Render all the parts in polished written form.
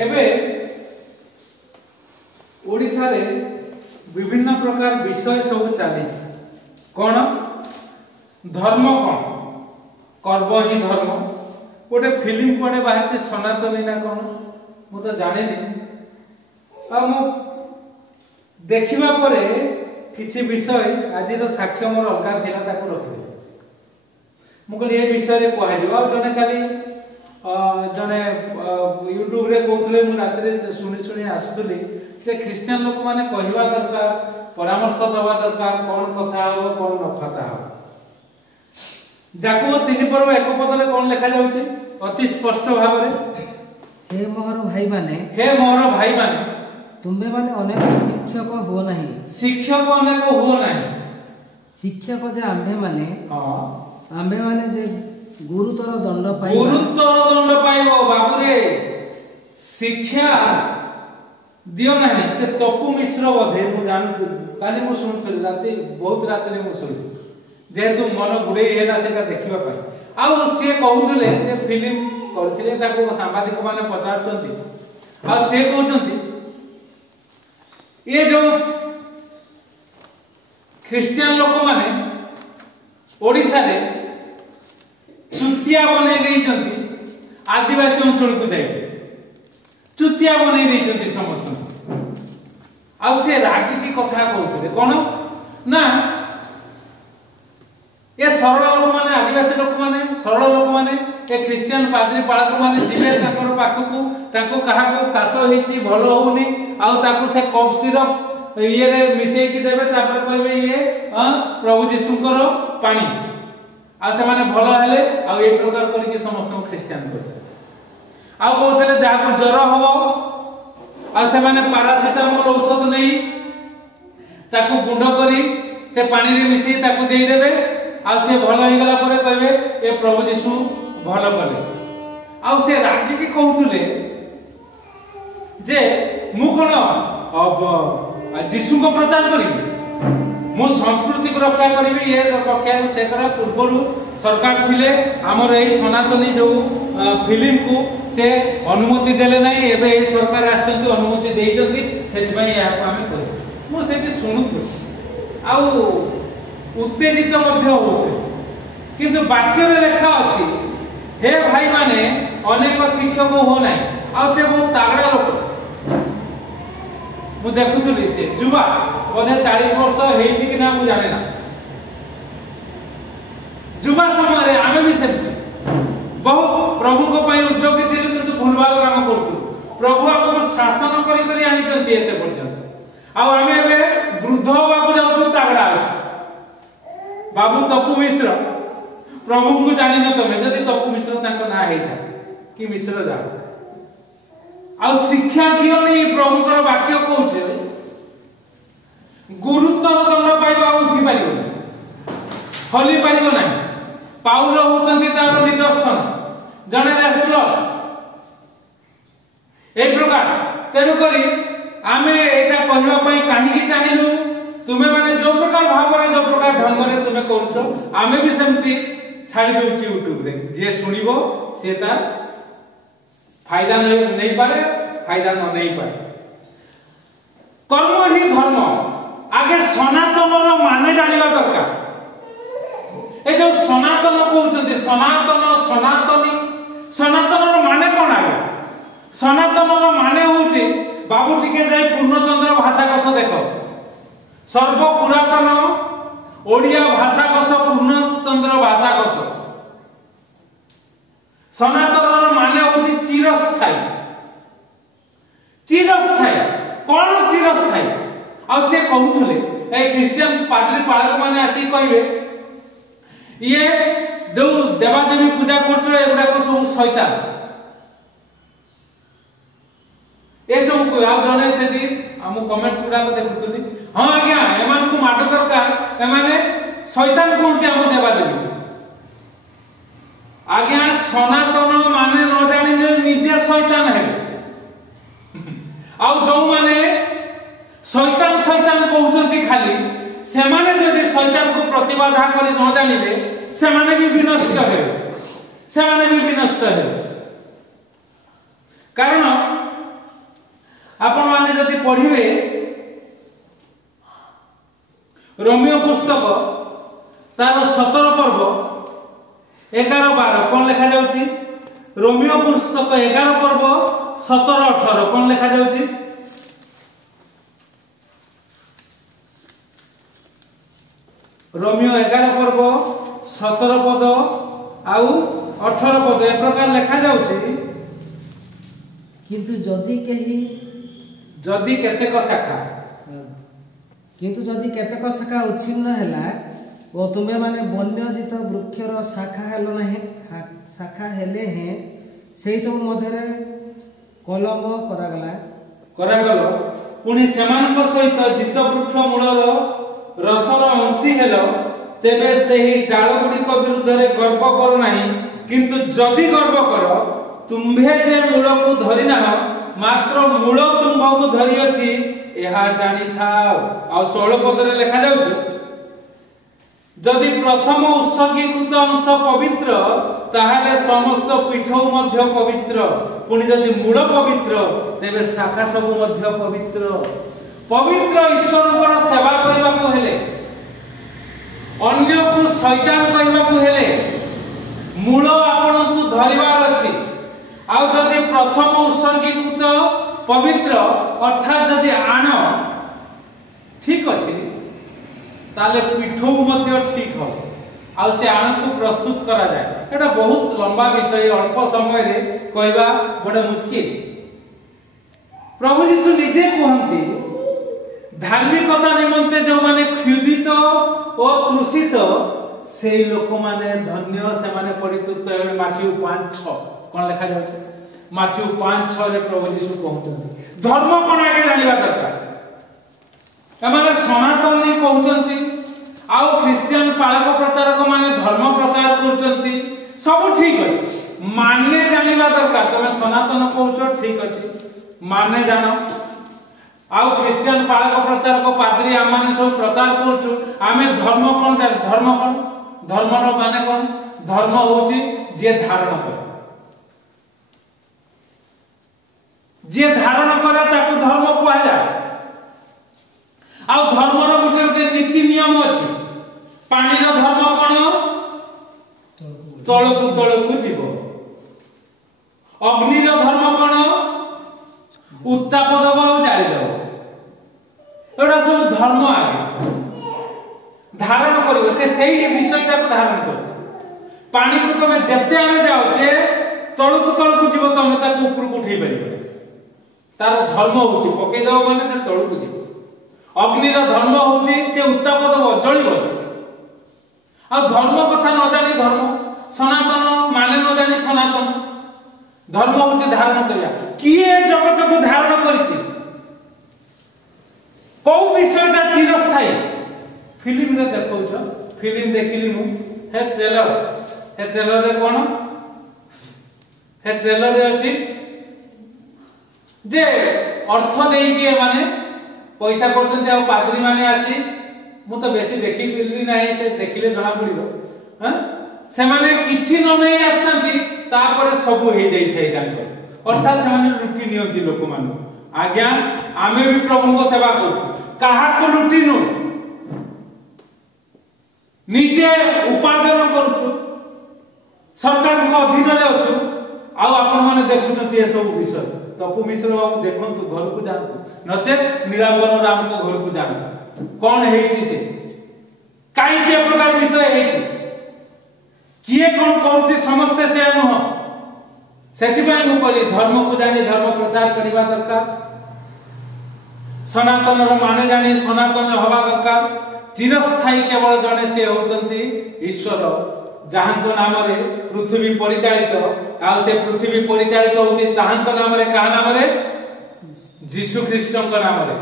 एबे ओडिशा रे विभिन्न प्रकार विषय सब चली कौन धर्म कौन कर्म ही धर्म गोटे फिल्म कुआडे बाहर सनातनी ना कौन मु तो जाने मु देखिबा परे किछि विषय आज साक्ष्य मोर अलगा थिला ताको रखिले मु कहली ए विषय रे कहै दिबा जने खाली जने यूट्यूब रे कहथले मु रात रे सुनी सुनी आसुतली जे ख्रिस्टियन लोक माने कहिबा दरकार परामर्श दवा दरकार कोन कथा हो कोन न कथा हो जाको तीन पर्व एक पदले कोन लिखा जाउची अति स्पष्ट भाव रे हे मोर भाई माने तुम्बे माने अनेक शिक्षक हो नहीं शिक्षक जे आम्भे माने जे गुरुतर दंड पाइबो बाबू रे शिक्षा दियो नहीं से तपु मिश्र बधे मु जानु काली मु सुनथि राती बहुत रात रे मु सुनि जेहेतु मन गुडे हेला सेका देखिबा पाई आ से कहउथले जे फिल्म करथिले ताको सांबादिक माने पचारचंती आ से कहउचंती ये जो ख्रिस्टियन लोक माने ओडिसा रे चुतिया बने देइचंती आदिवासी अंचल को जाय चुतिया बने देइचंती समस्त आ से रागी की कथा कहउथले कोन ना ये सरल लोक माने आदिवासी लोक माने सरल लोक माने ए ख्रिस्टियन पादरी पाळक माने दिबे ताकर पाखकू ताको कहा को कास होईची भलो होउनी आ ताको से कफ सिरप ये रे मिसई की देबे तापर कहबे ये प्रभु यीशुकर पानी आ से माने भलो हेले आ ए प्रकार करी के समस्त ख्रिस्टियन करछे आ कहथले जा को ज्वर हो आ से माने पैरासिटामोल औषध नै ताको गुंड करी से पानी रे मिसई ताको देई देबे आ से भलो हो गला परे कहबे ए प्रभु यीशु भलो कले आ से रागी की कहथले जे मु कोन अब यीशु को प्रचार करिबी मु संस्कृति को रक्षा करिबी ये रक्षा से करा पूर्वरु सरकार थिले हमर एई सनातनी जो फिल्म को से अनुमति देले नाही एबे ए सरकार आस्तंती अनुमति देई जति सेति पई या आमे कहि मु सेति सुनुथु आ उत्तेजित मध्य होते किंतु वाक्य रे लेखा अछि हे भाई माने अनेक शिक्षक हो नाही आ से बहुत तागड़ा लोक मु देखुथुली से जुवा बोधे 40 वर्ष हेछि कि ना मु जाने ना जुवा समय रे आमे भी से बहुत प्रभु को पई उद्योगी थिलु किंतु भूलभाल काम करतु प्रभु आपको शासन करी करी आनी जंती एते पर्यंत आ आमे बे वृद्ध बाबू जाउतु तागड़ा अछि बाबू तपु मिश्र प्रभु को जानि न तमे जदी तपु मिश्र ताको ना हेता कि मिश्र जा आ शिक्षा दियो नहीं प्रभु कर वाक्य कहउछे गुरुतर दंड पाइबा उठी पारिबो हली पारिबो ना पाउल होतंती तार निदर्शन जने रेसलर ए प्रकार तेनु करी आमे एटा कहबा पई काहे कि चानिलु तुमे माने जो प्रकार भाव रे जो प्रकार ढंग रे तुमे करूछो आमे भी सेमती छाड़ी दउ यूट्यूब रे जे सुनिबो से तार फायदा नहीं पारे फायदा नहीं पारे कर्म ही धर्म आगे सनातन रो माने जानिबा दरकार ए जो सनातन कहउछथि सनातन सनातनी सनातन रो माने कोन आगे सनातन रो माने होउछि बाबू टिके जाय पूर्णचंद्र भाषा कोश देखो सर्व पुरातन ओडिया भाषा कोश पूर्णचंद्र भाषा कोश सनातन माने होची चिरस्थायी कौन चिरस्थायी आ से कहउथले ए ख्रिस्टियन पादरी पाळक माने आसी कहबे ये जो देवादेवी पूजा करछो एगुडा को सब शैतान ए सब को आ जने सेठी हम कमेंट्स गुडा को देखुतली हां आज्ञा एमान को माट दरकार एमाने शैतान कोनती हम देवादेवी आज्ञा सनातन माने न जानि निजे शैतान है आ जो माने शैतान शैतान कहउछथि खाली से माने जदि शैतान को प्रतिबाधा करी न जानिबे से माने भी विनष्ट हेबे कारण पढ़िबे रोमियो पुस्तक तार 17 पर्व 11-12 कौन लिखा जाउची? रोमियो पुस्तक 11 पर्व 17-18 कौन लिखा जाउची? रोमियो 11 पर्व 17 पद आउ 18 पद ए प्रकार लिखा जाउची। किंतु जदि केही जदि केतेक शाखा किंतु जदि केतेक शाखा उच्छिन्न हैला ओ तुमे माने वन्यजीत वृक्षर शाखा हेल नाही शाखा हेले हैं सेही सब मध्यरे कलम करागला पुणी सेमानक सहित जित वृक्ष मूलर रसर अंशी हेल तेबे सेही डाल गुड़िक विरुद्ध रे गर्व कर नाही किंतु जदि गर्व कर तुम्भे जे मूल को धरि ना मात्र मूल तुम्भ को धरि अछि एहा जानि थाओ। आ 16 पद रे लिखा जाउछि जदि प्रथम उत्सर्गीकृत अंश पवित्र ताहाले समस्त पीठौ मध्य पवित्र पुणी जदि मूल पवित्र तेबे शाखा सब मध्य पवित्र। पवित्र ईश्वरଙ୍କର सेवा କରିବାକୁ हेले अन्य को शैतान कहବାକୁ हेले मूल आपनକୁ धरिबार अछि। आ जदि प्रथम उत्सर्गीकृत पवित्र अर्थात जदि आण ठीक अछि ताले पीठौ मध्य ठीक हो आ से आण को प्रस्तुत करा जाए। एटा बहुत लंबा विषय अल्प समय रे कहबा बडा मुश्किल। प्रभु यीशु निजे कहंती धार्मिकता निमंते जो माने क्षुधित और तृषित से लोक माने धन्य से माने परितुत एवं माथ्यू 5:6 कोन लिखा जाउछ? माथ्यू 5:6 रे प्रभु यीशु कहउछन्ती धर्म कोन आगे जानिबा दरकार। एमाने सनातनी कहउछन्ती आउ ख्रिस्टियन पालक प्रचारक माने धर्म प्रचार करउछन्ती सब ठीक अछि माने जानिबा दरकार। तमे सनातन कहउछ ठीक अछि माने जानो आउ ख्रिस्टियन पालक प्रचारक पाद्री आमाने सब प्रचार करछु आमे धर्म कोन धर्मर माने कोन? धर्म होची जे धारण करे जे धारण करे ताकू धर्म कहै जाय। आउ धर्मर गोटे गोटे नीति नियम अछि। पानीर धर्म कोन? तळकू जीव। अग्निर धर्म कोन? उत्ताप दब और जारी दब। एटा सब धर्म आगे धारण करिवो से सेही विषयटा को धारण कर। पानी को तमे जते आने जाओ से तळकू जीव तमे ताको ऊपर को उठै परिबो। तार धर्म होची पके दब माने से तळकू जीव। अग्निर धर्म होची जे उत्ताप दब जळिबो। आ धर्म कथा न जानी धर्म सनातन माने न जानी सनातन धर्म होची धारण करिया। किए जगत को धारण करिछि को विषयटा चिरस्थायी फिल्म रे देखौछ। फिल्म देखिली मु हे ट्रेलर रे कोन हे ट्रेलर रे अछि जे अर्थ देई के माने पैसा करछन आ पाद्री माने आसी मु तो बेसी देखि पिलली नाही से देखिले जणा पड़िबो ह से माने किछि न नै आछंती तापर सब हे जाई थाई तांको अर्थात से माने लुटी नियंती लोक मान। आज्ञा आमे भी प्रभु को सेवा करू काहा को लुटिनु निजे उपार्जन करू सरकार को अधीन रे अछु आ आपण माने देखुनती ए सब विषय तपु मिश्र बाबू देखंतु घर को जानतु नचे निरावन राम को घर को जानतु कोन हेछि से काई के प्रकार विषय हेछि किए कोन कहउछि समस्त से अनुह सेति पय मु कहली धर्म को जानि धर्म प्रचार करिबा दरकार। सनातन रो माने जानि सनातन हवा दरकार। चिरस्थायी केवल जने से होचंती ईश्वर जहांको नाम रे पृथ्वी परिचालित आ से पृथ्वी परिचालित होती ताहांको नाम रे का नाम रे यीशु ख्रीष्टन को नाम रे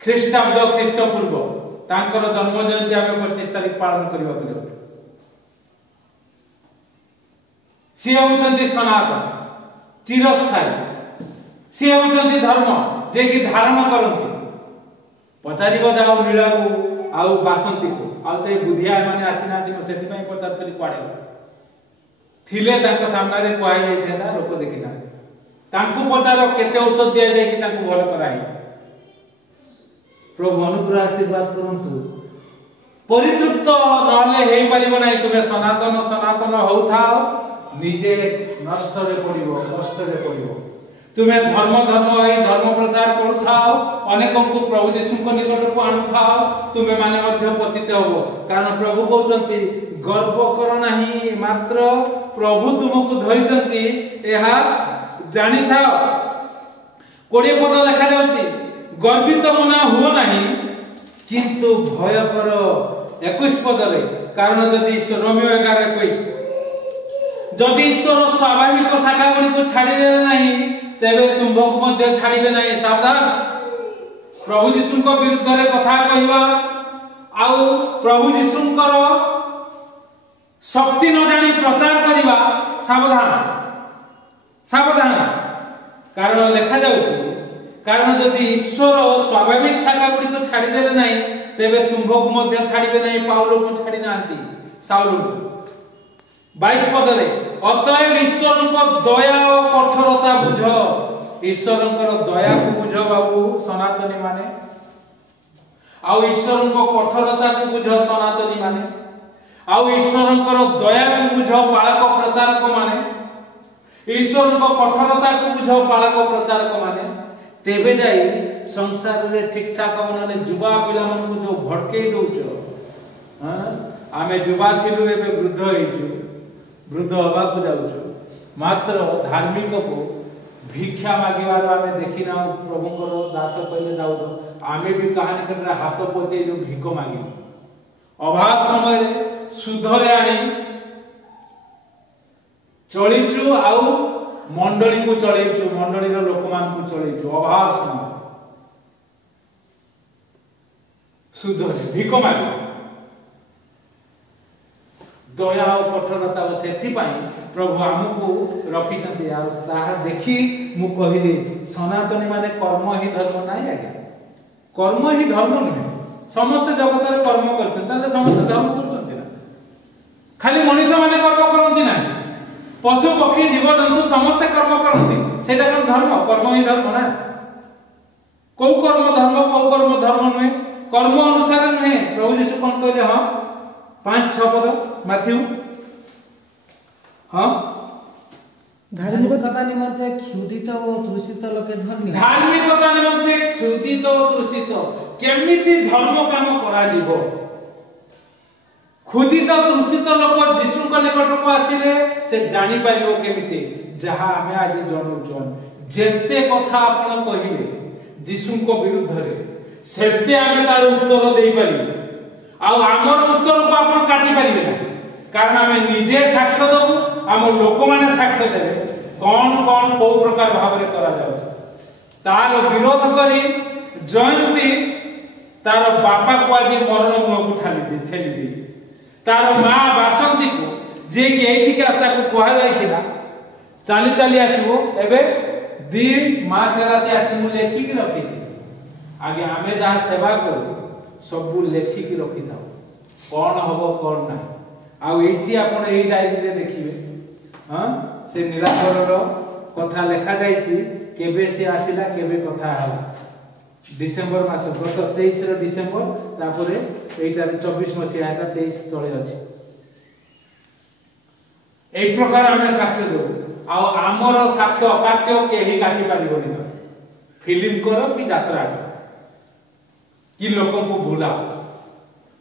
ख्रीष्टाब्द ख्रीष्ट पूर्व तांकर जन्म जयंती आमे 25 तारिख पालन करबा पड़िबो। सी होचंती सनातन चिरस्थायी सी होचंती धर्म जे कि धारण करंती पचारिबो जाओ नीला को आउ बासंती को आउ ते बुधिया माने आसिनाती म सेति पय पचारतरी पाडे थिले तांको सामने रे कोइ जाइथेला लोक देखिना तांकु पचार केते औषध दिया जाय कि तांकु भल करा है। प्रभु अनुग्रह आशीर्वाद करंतु परितृप्त नले हेई परिबो नै तुमे सनातन सनातन होउथाओ निजे नष्ट रे पड़िबो कष्ट रे पड़िबो। तुमे धर्म धर्म होई धर्म प्रचार करूथाओ अनेकों को प्रभु यीशु को निकट को आणुथाओ तुमे माने मध्य पतित होबो। कारण प्रभु कहउचंती गर्व कर नाही मात्र प्रभु तुमको धरिचंती एहा जानि थाओ। 20 पद लिखा जाउची गर्वित मना हुओ नाही किंतु भय कर 21 पद रे। कारण जदि ईश्वर रोमियो 11:21 जदि ईश्वर स्वाभाविक शाखा गुडी को छाडी दे नाही तेबे तुमको मध्य छाडीबे नाही। सावधान प्रभु यीशु को विरुद्ध रे कथा कहबा आउ प्रभु यीशु को शक्ति न जानी प्रचार करिबा सावधान सावधान। कारण लिखा जाउची कारण जदि ईश्वर स्वाभाविक शाखा गुडी को छाडी दे नाही तेबे तुमको मध्य छाडीबे नाही। पाउलो को छाडी नांती साउल 22 पद रे अतएव ईश्वर को दया और कठोरता बुझ। ईश्वर को दया को बुझ बाबू सनातनी माने आउ ईश्वर को कठोरता को बुझ सनातनी माने आउ ईश्वर को दया को बुझ बालक प्रचारक माने ईश्वर को कठोरता को बुझ बालक प्रचारक माने। तेबे जाई संसार रे ठीक ठाक बनने जुवा पिला मन को जो भड़के दउछ। हां आमे जुवा थिलु एबे वृद्ध होइछु वृद्ध हवा को जाउछु मात्र धार्मिक को भिक्षा मागिवार आमे देखिना प्रभु को दास कहले दाऊद आमे भी कहानी कर हाथ पोते जो भिको मागी अभाव समय रे सुधरे आनी चलीचु आउ मंडली को चलीचु मंडली रो लोक मान को चलीचु अभाव समय सुधरे भिको मागी दया और कठोरता सेथि पाई प्रभु हमको रखी चंती आ साहा देखि मु कहिली सनातनी माने कर्म ही धर्म नाही आगे कर्म ही धर्म नहीं समस्त जगत रे कर्म करते ताले समस्त धर्म करते ना खाली मनुष्य माने कर्म करते ना पशु पक्षी जीव जंतु समस्त कर्म करते सेटा कोन धर्म कर्म ही धर्म ना को कर्म धर्म नहीं कर्म अनुसार नहीं। प्रभु यीशु कोन कहले हां 5-6 पद मैथ्यू हां धार्मिकता निमंते क्षुदित और तृषित लोके धन्य। धार्मिकता निमंते क्षुदित और तृषित केमिति धर्म काम करा जीवो। क्षुदित तृषित लोक यीशु को निकट को आसीले से जानि पारिबो केमिति जहा हमें आज जणुचन जेते कथा आपण कहिबे यीशु को विरुद्ध रे सेते हमें तार उत्तर देई पारि आउ हमर उत्तर को आपण काटी पारिबे ना। कारण हमें निजे साक्ष्य दबु हम लोक माने साक्ष्य देबे कौन कौन को प्रकार भाव रे करा जाउ तार विरोध करी जयंती तार बापा को आज मरण मुह को ठेली दी तार मां बासंती को जे कि एठी के रास्ता को कोहा जाइथिला चाली चाली आछिबो एबे 2 मास हेला से आछि मु लेखि के रखि छी आगे हमें जहां सेवा करू सब लेखि के रखि थाओ कौन हबो कौन ना आउ एठी आपण एई डायरी रे देखिबे हां से निराकर रो कथा लेखा जाईची केबे से आसिला केबे कथा हला डिसेंबर मास गत 23 रो डिसेंबर तापरे एटा रे 24 मसिया एटा 23 तळे अछि एई प्रकार हमें साक्ष्य दो आ हमर साक्ष्य अकाट्य केही काटी पारिबोनी तो फिल्म करो कि यात्रा करो कि लोगों को भूला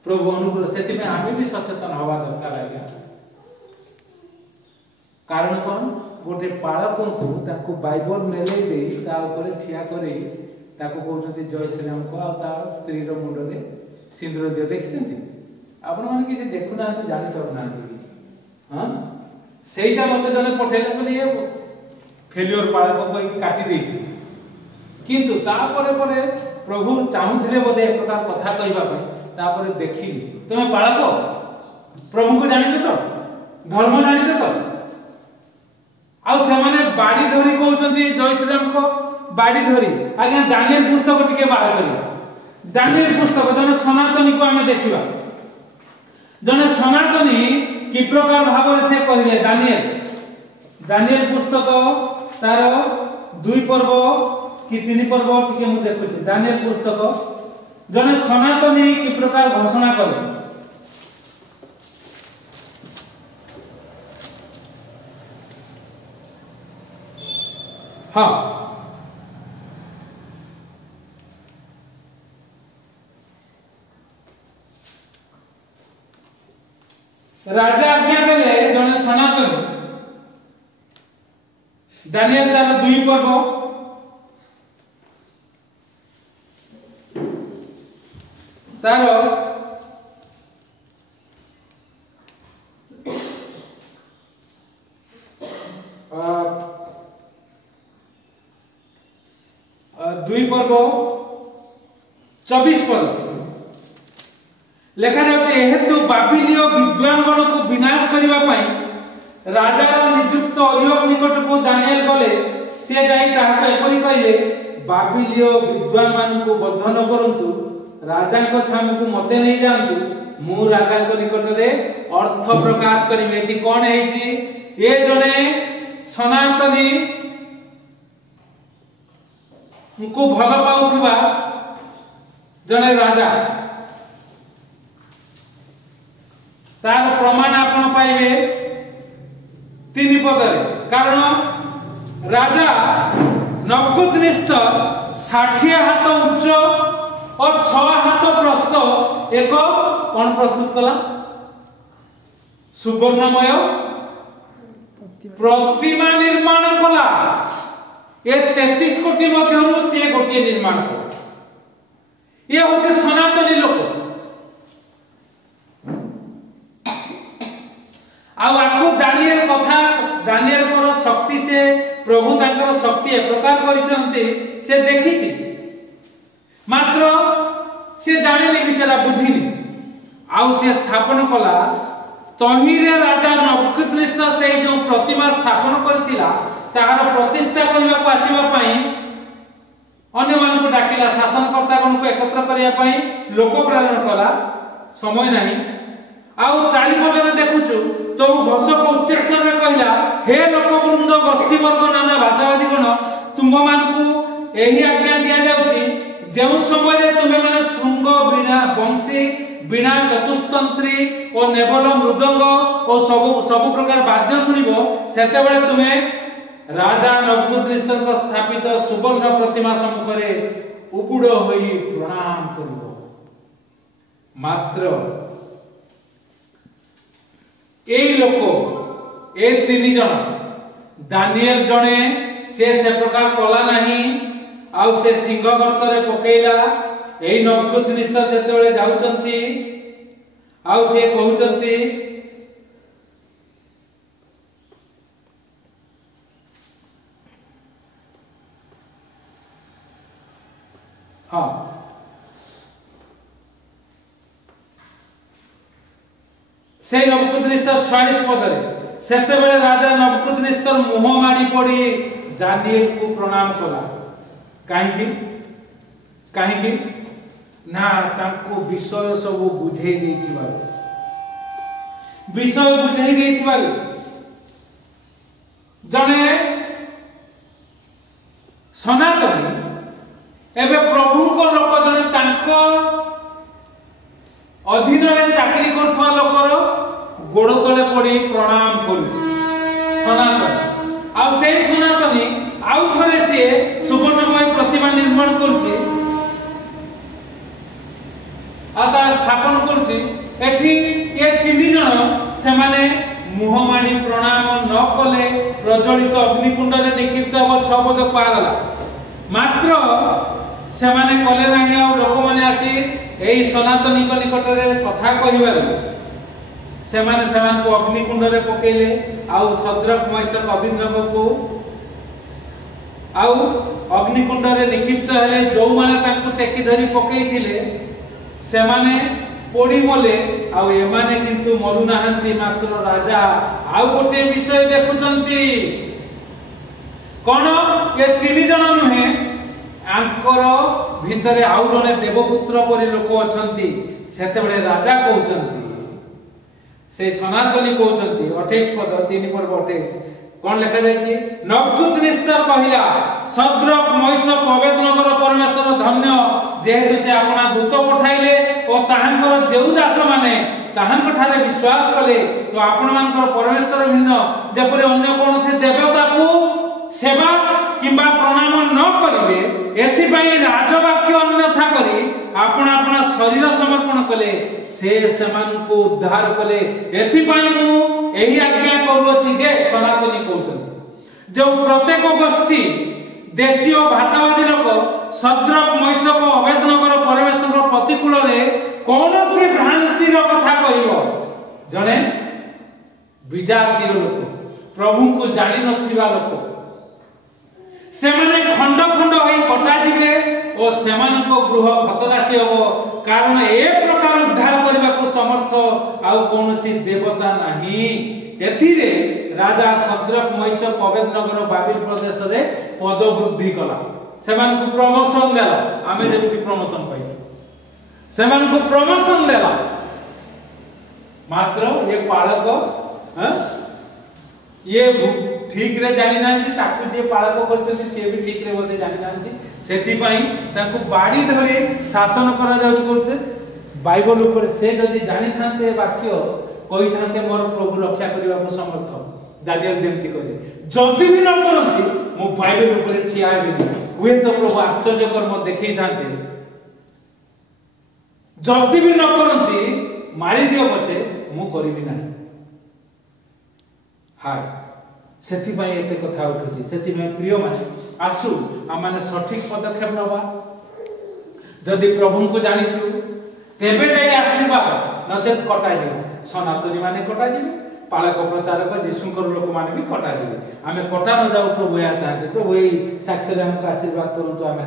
प्रभु अनुग्रह से हमें भी सचेतन हवा दरकार आज्ञा। कारण कौन गोटे पालक को ताको बाइबल मेले दे ता ऊपर ठिया करे ताको कहउछथि जय श्री राम को आ ता स्त्री रो मुंड रे सिंदूर दे देखिसंती आपण माने कि देखु ना जानि तो ना हां सेइटा मते जने पठेले बोले ये फेलियर पालक को काटी देथि किंतु ता परे प्रभु चाहूथिले बोधे एक प्रकार कथा कहबा पे तापर देखिली तुमे पालक प्रभु को जानि तो धर्म जानि तो आ से माने बाडी धरी कहउछथि जय श्री राम को बाडी धरी आज्ञा दानिएल पुस्तक टिके बाहर करी दानिएल पुस्तक जने सनातनी को हमें देखिबा जने सनातनी कि प्रकार भाव से कहिले दानिएल पुस्तक तार 2 पर्व कि 3 पर्व टिके मु देखुची दानिएल पुस्तक जने सनातनी कि प्रकार घोषणा कले हाँ राजा आज्ञा देले जने सनातनी दानिएल तार 2 पर्व तार 2 पर्व 24 पर्व लेखा जाउचे हेतु बाबिलीय विद्वानगण को विनाश करिवा पई राजा नियुक्त अरियोक निकट को दानिएल गले से जाई ताहा को एपरि कहिले बाबिलीय विद्वान मान को बंधन करंतु राजा को छाम को मते नहीं जानतु मु राजा को निकट रे अर्थ प्रकाश करिमे एठी कोन हेची ए जने सनातनी को भल पाउथिबा जने राजा तार प्रमाण आपण पाइबे 3 पदरे कारण राजा नबुकदनेस्तर 60 हाथ उच्च और 6 हाथ प्रस्थ एक कौन प्रस्तुत कला सुवर्णमय प्रतिमा निर्माण कला ये 33 कोटी मध्यरु से गोटे निर्माण कला ये होते सनातनी लोक आपको दानिएल कथा दानिएल को शक्ति से प्रभु तांकर शक्ति ए प्रकार करिसंते से देखिछि मात्र से जानिनी बिचारा बुझिनी आउ से स्थापन कला तहिरे राजा नबुकदनेस्तर से जो प्रतिमा स्थापन करथिला तार प्रतिष्ठा करबा को आसीबा पई अन्य मान को डाकिला शासनकर्ता गण को एकत्र करिया पई लोक प्रेरण कला समय नाही आउ 4 पदरे देखुछु तो घोषक उच्चस्वर में कहला हे लोकवृंद गोष्ठी वर्ग नाना भाषावादी गण तुम मान को एही आज्ञा दिया जाउछि जेउ समय रे तुमे माने शृंग बीणा वंशी बीणा चतुस्तंत्री और नेवल मृदंग और सब प्रकार वाद्य सुनिबो सेते बेले तुमे राजा नबुकदनेस्तर को स्थापित सुवर्ण प्रतिमा सम्मुख रे उपुड़ होई प्रणाम करिबो मात्र एई लोक ए 3 जन दानिएल जने से प्रकार कला नहीं आउ से सिंह गर्त रे पकेइला एई नबुकदनेस्तर जते बेले जाउचंती आउ से कहउचंती हां से नबुकदनेस्तर 46 पदरे सेते बेले राजा नबुकदनेस्तर मुह माडी पड़ी दानिएल को प्रणाम कला काहे ना तांको विषय सब बुझे देथिबा जने सनातनी एबे प्रभु को लोक जने तांको अधीन रे चाकरी करथवा लोकर गोड़ तले पड़ी प्रणाम करू सनातन आ से सनातनी आउ थरे से सुवर्णमय प्रतिमा निर्माण करूची आता स्थापन करूची एठी ये 3 जन से माने मुहमाणी प्रणाम न कले प्रज्वलित अग्निकुंड रे निक्षिप्त हो 6 पद पागला मात्र से माने कले नाही आ लोक माने आसी एई सनातनी को निकट रे कथा कहिबार से माने समान को अग्निकुंड रे पकेले आउ सद्रक मैसक अभिनव को आउ अग्निकुंड रे निक्षिप्त हेले जो माने तांको टेकी धरी पकेइथिले से माने पोड़ी मले आउ ए माने किंतु मरु नाहंती मात्र राजा आउ गोटे विषय देखुचंती कोन ये 3 जन नुहे आंकर भितरे आउ जने देवपुत्र परि लोक अछंती सेते बेले राजा कहउचंती से सनातनी कहउचंती 28 पद 3 पर 28 कौन लिखा जाए नवदूत निश्चय कहला सद्रक मैसक अबेदनगर परमेश्वर धन्य जेहेतु से अपना दूत पठाइले और ताहांकर जेउ दास माने ताहांक ठारे विश्वास कले तो आपण मानकर परमेश्वर भिन्न जेपरि अन्य कोनोसे देवता को सेवा किंबा प्रणाम न करिवे एथिपाई राजवाक्य अन्यथा करी आपण अपना शरीर समर्पण कले से समान को उद्धार कले एथिपाई मु एही आज्ञा करूछि जे सनातनी कहउछन जो प्रत्येक गोष्ठी देशी और भाषावादी लोक सद्रक मैसक अबेदनगर परमेश्वर प्रतिकूल रे कौनसी भ्रांति रो कथा कहिबो जने विजातीय लोक प्रभु को जानि नथिबा लोक से माने खंड खंड होई कटा जिवे और सेमान को गृह खतरासी हो कारण ए प्रकार उद्धार करबा को समर्थ आउ कोनोसी देवता नाही एथिरे राजा सद्रक मैसक अबेदनगर बाबिल प्रदेश रे पद वृद्धि कला सेमान को प्रमोशन देला आमे जेति प्रमोशन पाइ सेमान को प्रमोशन देला मात्र ये पालक ये ठीक रे जानि नांती ताकू जे पालक करछथि से भी ठीक रे बोलते जानि नांती सेति पई ताकू बाडी धरि शासन करा जाउछ करछे बाइबल ऊपर से जदी जानि थांते वाक्य कहि थांते मोर प्रभु रक्षा करबा को समर्थ दानियल जेमति कहले जदी भी न करंती मो बाइबल ऊपर ठिया हेबि हुए तो प्रभु आश्चर्य कर्म देखै थांते जदी भी न करंती मारी दियो पछे मु करिबि नाही हाय सेति पई एते कथा उठुची सेति में प्रिय माने आसु आ माने सठिक पदक्षेप नबा जदी प्रभु को जानिछु तेबे जाई आशीर्वाद नचेत कटा दियो सनातनी माने कटा दियो पालक प्रचारक जीशुकर लोक माने भी कटा दियो आमे कटा न जाऊ प्रभु या चाहते प्रभु एई साक्ष्य हमको आशीर्वाद करंतु आमे